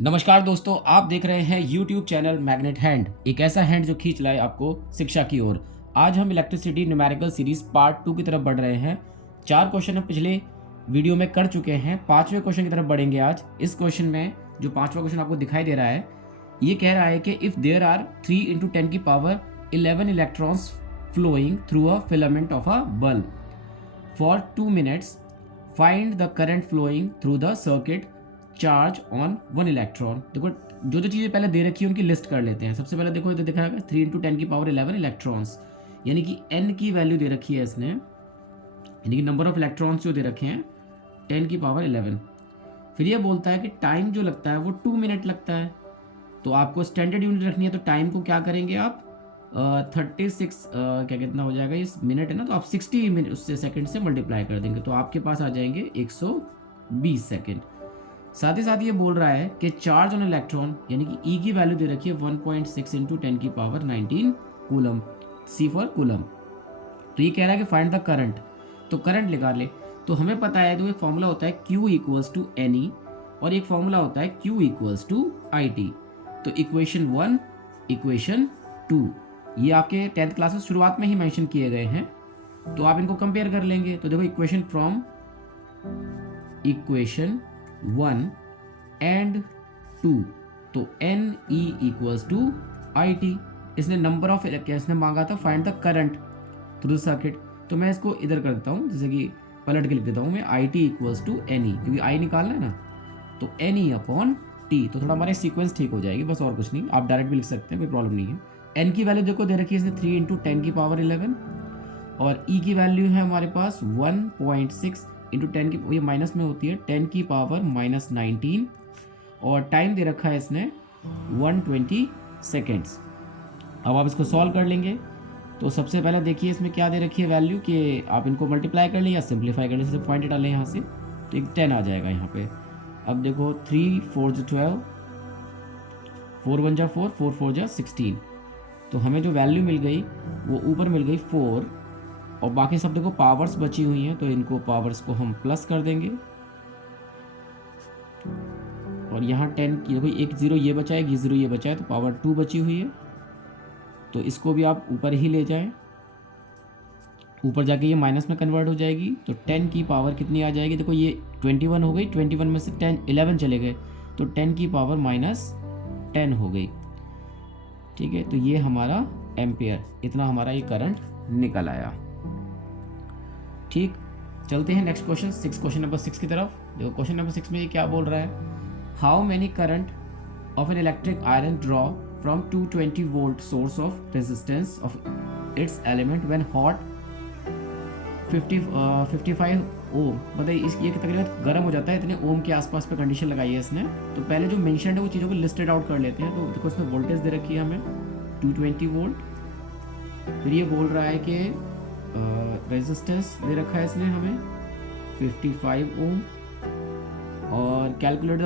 नमस्कार दोस्तों, आप देख रहे हैं YouTube चैनल मैग्नेट हैंड, एक ऐसा हैंड जो खींच लाए आपको शिक्षा की ओर। आज हम इलेक्ट्रिसिटी न्यूमेरिकल सीरीज पार्ट 2 की तरफ बढ़ रहे हैं। 4 क्वेश्चन हम पिछले वीडियो में कर चुके हैं, 5वें क्वेश्चन की तरफ बढ़ेंगे आज। इस क्वेश्चन में जो 5वां क्वेश्चन आपको दिखाई दे रहा है, ये कह रहा है कि इफ देयर आर 3 इंटू 10 की power 11 electrons flowing through a filament of a bulb for 2 minutes, find the current flowing through the circuit charge on 1 electron. देखो, जो जो चीज़ें पहले दे रखी है उनकी लिस्ट कर लेते हैं। सबसे पहले देखो, इधर दिखाया गया 3 इंटू 10 की पावर 11 इलेक्ट्रॉन्स, यानी कि n की वैल्यू दे रखी है इसने, यानी कि नंबर ऑफ इलेक्ट्रॉन्स जो दे रखे हैं 10 की पावर 11। फिर ये बोलता है कि टाइम जो लगता है वो 2 मिनट लगता है। तो आपको स्टैंडर्ड यूनिट रखनी है, तो टाइम को क्या करेंगे आप 36 क्या कितना हो जाएगा, इस मिनट है ना, तो आप 60 मिनट उससे सेकंड से मल्टीप्लाई कर देंगे तो आपके पास आ जाएंगे 120 सेकंड। साथ ही साथ ये बोल रहा है कि चार्ज ऑन इलेक्ट्रॉन, यानी कि ई की वैल्यू दे रखी है 1.6 इंटू 10 की power 19 coulomb, C for coulomb. तो ये कह रहा है कि फाइंड द करंट, तो करंट निकाल ले। तो हमें पता है, तो एक फॉर्मूला होता है Q इक्वल्स टू NE और एक फॉर्मूला होता है Q इक्वल्स टू IT। तो इक्वेशन 1, इक्वेशन 2 ये आपके 10th क्लास में शुरुआत में ही मेंशन किए गए हैं, तो आप इनको कंपेयर कर लेंगे। तो देखो, इक्वेशन फ्रॉम इक्वेशन 1 एंड 2, तो NE इक्वल्स टू IT। इसने नंबर ऑफ इसने मांगा था find the current through the circuit, तो मैं इसको इधर कर देता हूँ, जैसे कि पलट के लिख देता हूँ मैं IT इक्वल्स टू NE, क्योंकि I निकालना है ना, तो NE अपॉन T। तो थोड़ा हमारे सीक्वेंस ठीक हो जाएगी, बस और कुछ नहीं। आप डायरेक्ट भी लिख सकते हैं, कोई प्रॉब्लम नहीं है। N की वैल्यू देखो दे रखी है इसने 3 इंटू 10 की पावर 11 और E की वैल्यू है हमारे पास 1.6 इंटू 10 की, ये माइनस में होती है, 10 की पावर माइनस 19 और टाइम दे रखा है इसने 120 सेकेंड्स। अब आप इसको सॉल्व कर लेंगे। तो सबसे पहले देखिए इसमें क्या दे रखी है वैल्यू, कि आप इनको मल्टीप्लाई कर लें या सिंप्लीफाई कर लें, जैसे पॉइंट डालें यहाँ से तो एक 10 आ जाएगा यहाँ पे। अब देखो 3 4 12, 4 1 4, 4 4 16, तो हमें जो वैल्यू मिल गई वो ऊपर मिल गई 4 और बाकी सब देखो पावर्स बची हुई हैं, तो इनको पावर्स को हम प्लस कर देंगे और यहाँ 10 की देखो, एक 0 ये बचा है, 0 ये बचा है, तो पावर 2 बची हुई है, तो इसको भी आप ऊपर ही ले जाएं। ऊपर जाके ये माइनस में कन्वर्ट हो जाएगी, तो 10 की पावर कितनी आ जाएगी, देखो ये 21 हो गई, 21 में से 11 चले गए, तो 10 की पावर माइनस 10 हो गई। ठीक है, तो ये हमारा एम्पियर, इतना हमारा ये करंट निकल आया। ठीक, चलते हैं नेक्स्ट क्वेश्चन, क्वेश्चन नंबर 6 की तरफ। देखो क्वेश्चन नंबर 6 में ये क्या बोल रहा है, how many current of an electric iron draw from 220 volt source of resistance of its element when hot 55 ओम। बताइए ये तकरीबन गर्म हो जाता है, इतने ओम के आसपास पे कंडीशन लगाई है इसने। तो पहले जो मेंशन है वो चीज़ों को लिस्टेड आउट कर लेते हैं। तो देखो इसमें वोल्टेज दे रखी है हमें 220 वोल्ट। फिर ये बोल रहा है कि रेजिस्टेंस दे रखा है इसने हमें 55 ओम और कैलकुलेटर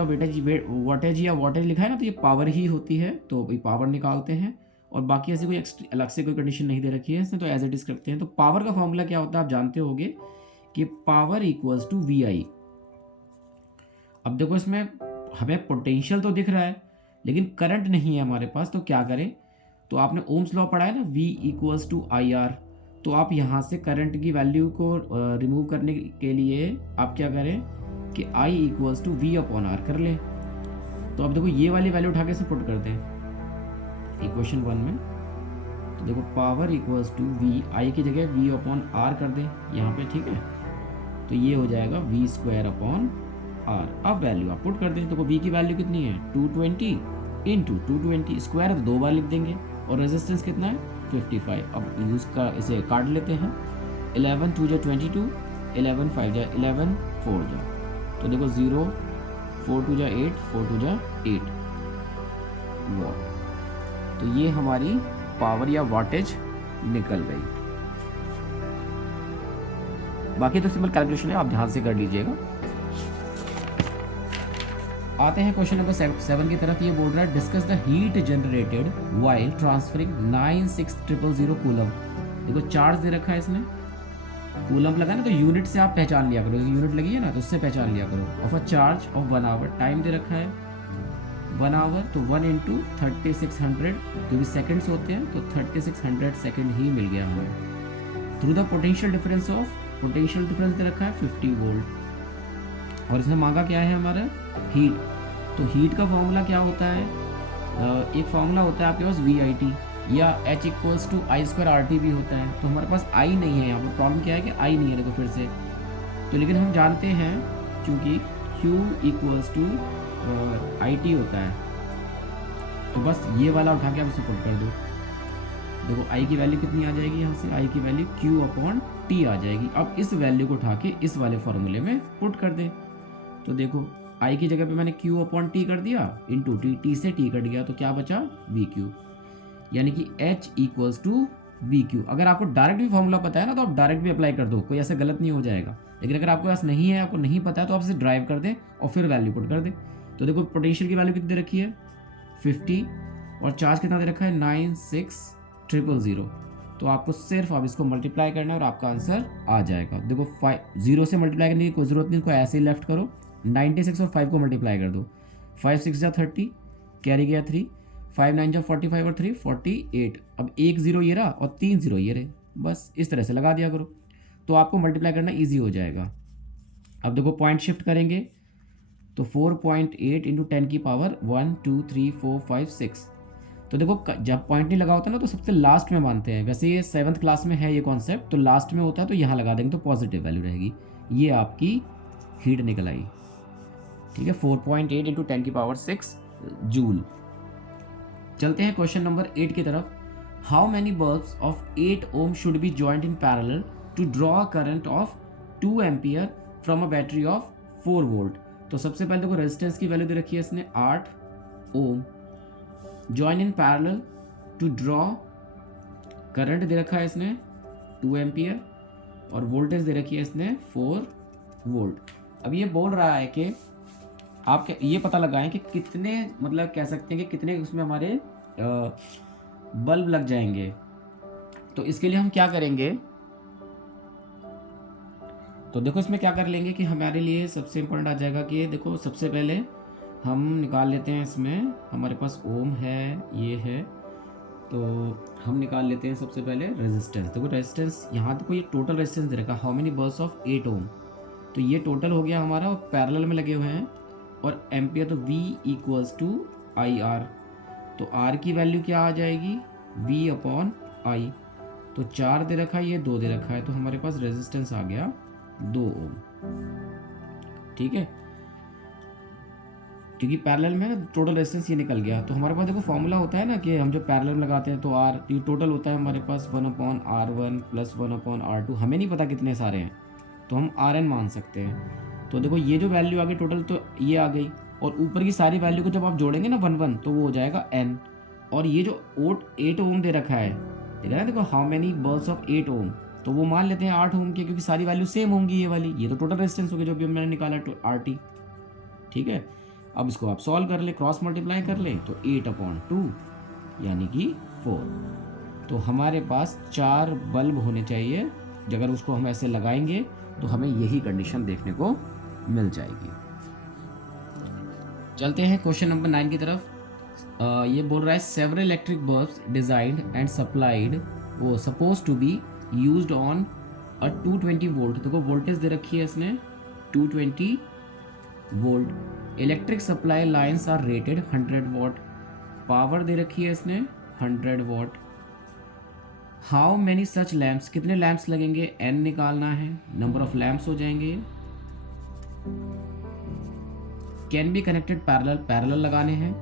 वाटेज या वाटेज लिखा है ना, तो ये पावर ही होती है, तो ये पावर निकालते हैं। और बाकी ऐसी कोई अलग से कोई कंडीशन नहीं दे रखी है इसने, तो एज इट इज करते हैं। तो पावर का फॉर्मूला क्या होता है आप जानते होंगे कि पावर इक्वल्स टू VI। अब देखो इसमें हमें पोटेंशियल तो दिख रहा है लेकिन करंट नहीं है हमारे पास, तो क्या करें, तो आपने ओम्स लॉ पढ़ा है ना, V इक्वल्स टू IR। तो आप यहाँ से करंट की वैल्यू को रिमूव करने के लिए आप क्या करें कि I equals to V upon R कर लें। तो अब देखो ये वाली वैल्यू उठा के इसे पुट कर दें इक्वेशन 1 में। तो देखो power equals to V, I की जगह V अपॉन R कर दें यहाँ पे, ठीक है। तो ये हो जाएगा V स्क्वायर अपॉन R। अब वैल्यू आप पुट कर दें, तो V की वैल्यू कितनी है 220 इंटू 220 स्क्वायर, तो 2 बार लिख देंगे, और रेजिस्टेंस कितना है 55। अब यूज़ का इसे काट लेते हैं, 11 2 जा 22, 11 5 जा 11 4 जा, तो देखो 0 4 2 जा 8, 4 2 जा 8 वॉट। तो ये हमारी पावर या वाटेज निकल गई। बाकी तो सिंपल कैलकुलेशन है, आप ध्यान से कर लीजिएगा। आते हैं क्वेश्चन नंबर 7 की तरफ। ये बोल रहा है discuss the heat generated while transferring 96000 coulomb. देखो चार्ज दे रखा है इसने, कूलम लगा ना, तो यूनिट से आप पहचान लिया करो, यूनिट लगी है ना तो उससे पहचान लिया करो। Of a charge of 1 hour, time दे रखा है 1 आवर, तो 1 इंटू 3600, क्योंकि सेकेंड्स होते हैं तो 3600 सेकेंड ही मिल गया हमें। थ्रू द पोटेंशियल डिफरेंस दे रखा है 50 वोल्ट, और इसमें मांगा क्या है हमारा, हीट। तो हीट का फॉर्मूला क्या होता है, एक फॉर्मूला होता है आपके पास VIT, या H इक्वल्स टू I²RT भी होता है। तो हमारे पास I नहीं है यहाँ पर, प्रॉब्लम क्या है कि I नहीं है, देखो फिर से। तो लेकिन हम जानते हैं क्योंकि Q इक्वल्स टू IT होता है, तो बस ये वाला उठा के आप इसे पुट कर दो। देखो I की वैल्यू कितनी आ जाएगी, यहाँ से I की वैल्यू Q/T आ जाएगी। अब इस वैल्यू को उठा के इस वाले फॉर्मूले में पुट कर दे। तो देखो I की जगह पे मैंने Q/T कर दिया, इंटू T से T कट गया, तो क्या बचा, VQ, यानी कि H इक्वल्स टू VQ। अगर आपको डायरेक्ट भी फॉर्मूला पता है ना, तो आप डायरेक्ट भी अप्लाई कर दो, कोई ऐसा गलत नहीं हो जाएगा। लेकिन अगर आपके पास नहीं है, आपको नहीं पता है, तो आप इसे ड्राइव कर दें और फिर वैल्यू पुट कर दें। तो देखो पोटेंशियल की वैल्यू कितनी दे रखी है, 50, और चार्ज कितना दे रखा है, 96000। तो आपको सिर्फ अब इसको मल्टीप्लाई करना है और आपका आंसर आ जाएगा। देखो 0 से मल्टीप्लाई करने की कोई ज़रूरत नहीं, इसको ऐसे ही लेफ्ट करो, 96 और 5 को मल्टीप्लाई कर दो, 5 6 जा 30, कैरी गया 3, 5 9 जा 45 और 3 48। अब 1 0 ये रहा और 3 0 ये रहे, बस इस तरह से लगा दिया करो, तो आपको मल्टीप्लाई करना ईजी हो जाएगा। अब देखो पॉइंट शिफ्ट करेंगे, तो 4.8 इंटू 10 की पावर 1 2 3 4 5 6। तो देखो जब पॉइंट नहीं लगा होता ना, तो सबसे लास्ट में मानते हैं। वैसे ये 7th क्लास में है ये कॉन्सेप्ट, तो लास्ट में होता है, तो यहाँ लगा देंगे तो पॉजिटिव वैल्यू रहेगी। ये आपकी हीट निकल आई, ठीक है, 4.8 इंटू 10 की पावर 6 जूल। चलते हैं क्वेश्चन नंबर 8 की तरफ। How many bulbs of 8 ohm should be joint in parallel to draw a current of 2 ampere from a battery of 4 volt. तो सबसे पहले देखो रेजिस्टेंस की वैल्यू दे रखी है इसने 8 ohm, join in parallel to draw current दे रखा है इसने 2 एम्पियर, और वोल्टेज दे रखी है इसने 4 वोल्ट। अब ये बोल रहा है कि आप ये पता लगाएं कि कितने, मतलब कह सकते हैं कि कितने उसमें हमारे बल्ब लग जाएंगे। तो इसके लिए हम क्या करेंगे, तो देखो इसमें क्या कर लेंगे कि हमारे लिए सबसे इम्पोर्टेंट आ जाएगा कि देखो सबसे पहले हम निकाल लेते हैं, इसमें हमारे पास ओम है, ये है, तो हम निकाल लेते हैं सबसे पहले रेजिस्टेंस। देखो रेजिस्टेंस यहाँ देखो, ये टोटल रेजिस्टेंस दे रखा, हाउ मेनी बल्ब्स ऑफ 8 ओम, तो ये टोटल हो गया हमारा, और पैरेलल में लगे हुए हैं, और एम्पियर, तो V इक्वल्स टू IR। तो R की वैल्यू क्या आ जाएगी, V/I। तो 4 दे रखा है, ये 2 दे रखा है, तो हमारे पास रेजिस्टेंस आ गया 2 ओम, ठीक है, क्योंकि पैरेलल में टोटल रेजिस्टेंस ये निकल गया। तो हमारे पास देखो फॉर्मूला होता है ना कि हम जो पैरेलल लगाते हैं तो R, ये टोटल होता है हमारे पास 1/R1 + 1/R2। हमें नहीं पता कितने सारे हैं, तो हम RN मान सकते हैं। तो देखो ये जो वैल्यू आ गई टोटल, तो ये आ गई, और ऊपर की सारी वैल्यू को जब आप जोड़ेंगे ना 1 1, तो वो हो जाएगा N। और ये जो 8 ओम दे रखा है, ठीक है ना, देखो हाउ मेनी बल्ब्स ऑफ 8 ओम, तो वो मान लेते हैं 8 ओम के, क्योंकि सारी वैल्यू सेम होंगी ये वाली। ये तो टोटल रेजिस्टेंस हो गया जो भी मैंने निकाला RT, ठीक है। अब इसको आप सॉल्व कर ले, क्रॉस मल्टीप्लाई कर ले, तो 8/2 यानी कि 4। तो हमारे पास 4 बल्ब होने चाहिए, अगर उसको हम ऐसे लगाएंगे तो हमें यही कंडीशन देखने को मिल जाएगी। चलते हैं क्वेश्चन नंबर 9 की तरफ। ये बोल रहा है several electric bulbs designed and supplied वो suppose to be used on a 220 volt. देखो वोल्टेज दे रखी है इसने 220 volt. Electric supply lines are rated 100 watt. Power दे रखी है इसने 100 watt. How many such lamps, कितने लैम्प्स लगेंगे, n निकालना है, नंबर ऑफ लैम्प्स हो जाएंगे। Can be connected parallel, parallel लगाने हैं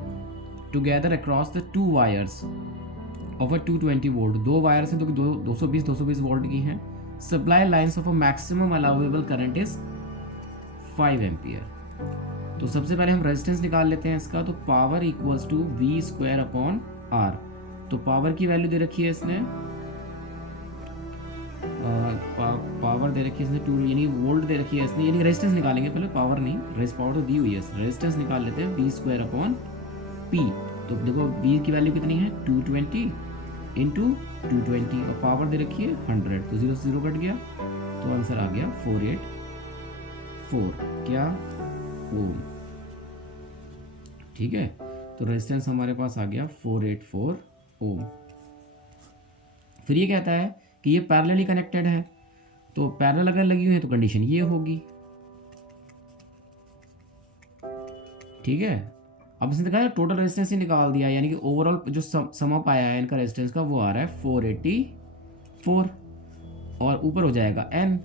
together across the 2 wires of a 220 volt. 2 wires हैं तो 220 वोल्ट की हैं। Supply lines of a maximum allowable current is 5 ampere. तो सबसे पहले हम रेजिस्टेंस निकाल लेते हैं इसका। तो पावर इक्वल्स टू V²/R। तो पावर की वैल्यू दे रखी है इसने, पावर दे रखी है इसने 2, यानी वोल्ट दे रखी है इसने, यानी रेजिस्टेंस निकालेंगे पहले, पावर नहीं, पावर तो दी हुई है, रेजिस्टेंस निकाल लेते हैं V²/P। तो देखो V की वैल्यू कितनी है 220 इंटू 220, और पावर दे रखी है 100, तो 0 से 0 कट गया, तो आंसर आ गया 484 क्या ओम, ठीक है। तो रेजिस्टेंस हमारे पास आ गया 484 ओम। फिर ये कहता है कि ये पैरेलली कनेक्टेड है, तो पैरेलल अगर लगी हुई है तो कंडीशन ये होगी, ठीक है। अब इसने दिखाया टोटल रेजिस्टेंस ही निकाल दिया, यानी कि ओवरऑल जो सम अप आया है इनका रेजिस्टेंस का वो आ रहा है 484 और ऊपर हो जाएगा n।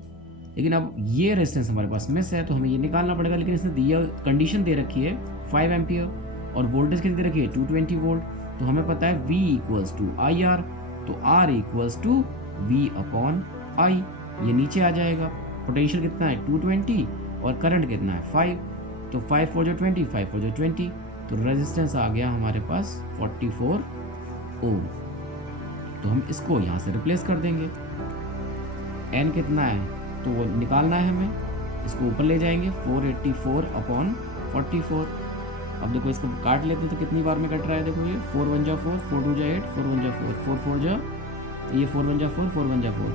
लेकिन अब ये रेजिस्टेंस हमारे पास मिस है तो हमें ये निकालना पड़ेगा, लेकिन इसने दिया कंडीशन दे रखी है 5 एम्पियर और वोल्टेज कितनी दे रखी है 220 वोल्ट। तो हमें पता है V equals to I R, तो R equals to V upon I, ये नीचे आ जाएगा। पोटेंशियल कितना है 220 और करंट कितना है 5, तो 5 4 जो 20, 5 4 जो 20, तो रेजिस्टेंस आ गया हमारे पास 44 ओम। तो हम इसको यहाँ से रिप्लेस कर देंगे। n कितना है तो वो निकालना है हमें, इसको ऊपर ले जाएंगे 484 अपॉन 44। अब देखो इसको काट लेते हैं तो कितनी बार में कट रहा है, देखो ये 4 1 जा 4, 4 2 जा 8, 4 1 जा 4, 4 4 जा, ये 4 1 जा 4, 4 1 जा 4,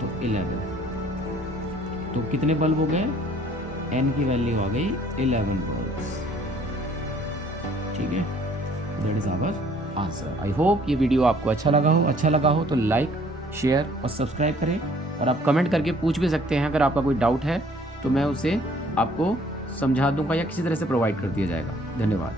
तो 11। तो कितने बल्ब हो गए, n की वैल्यू आ गई 11 बल्ब्स, ठीक है। That is our answer. I hope ये वीडियो आपको अच्छा लगा हो तो लाइक शेयर और सब्सक्राइब करें, और आप कमेंट करके पूछ भी सकते हैं। अगर आपका कोई डाउट है तो मैं उसे आपको समझा दूंगा या किसी तरह से प्रोवाइड कर दिया जाएगा। धन्यवाद।